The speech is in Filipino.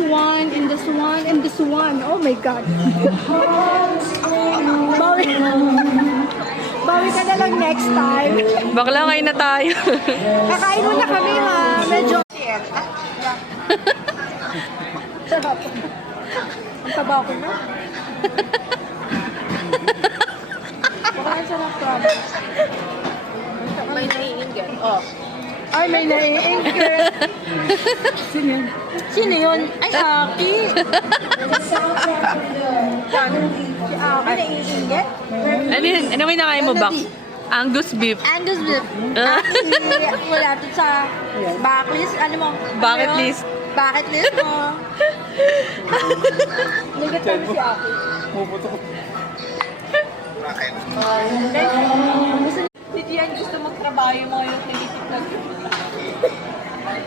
one, and this one, and this one. Oh my God. Bawi ka na lang next time. Bakla ngayon na tayo. Kakain muna kami ha. Medyo... Sarap. Ang taba ko na. Baka ang sarap ka. May naiinggan. Oh. Ay, may naiinggan. Sino yun? Sino yun? Ay, Aki. Si Aki, naiinggan? Ano yun? Ano may nakain mo ba? Angus beef. Angus beef. Wala ito sa bucket list. Ano mo? Bucket list. Bucket list mo. Ligat kami si Aki. Si Tian gusto magtrabaho yung mga yung naisip na. Like,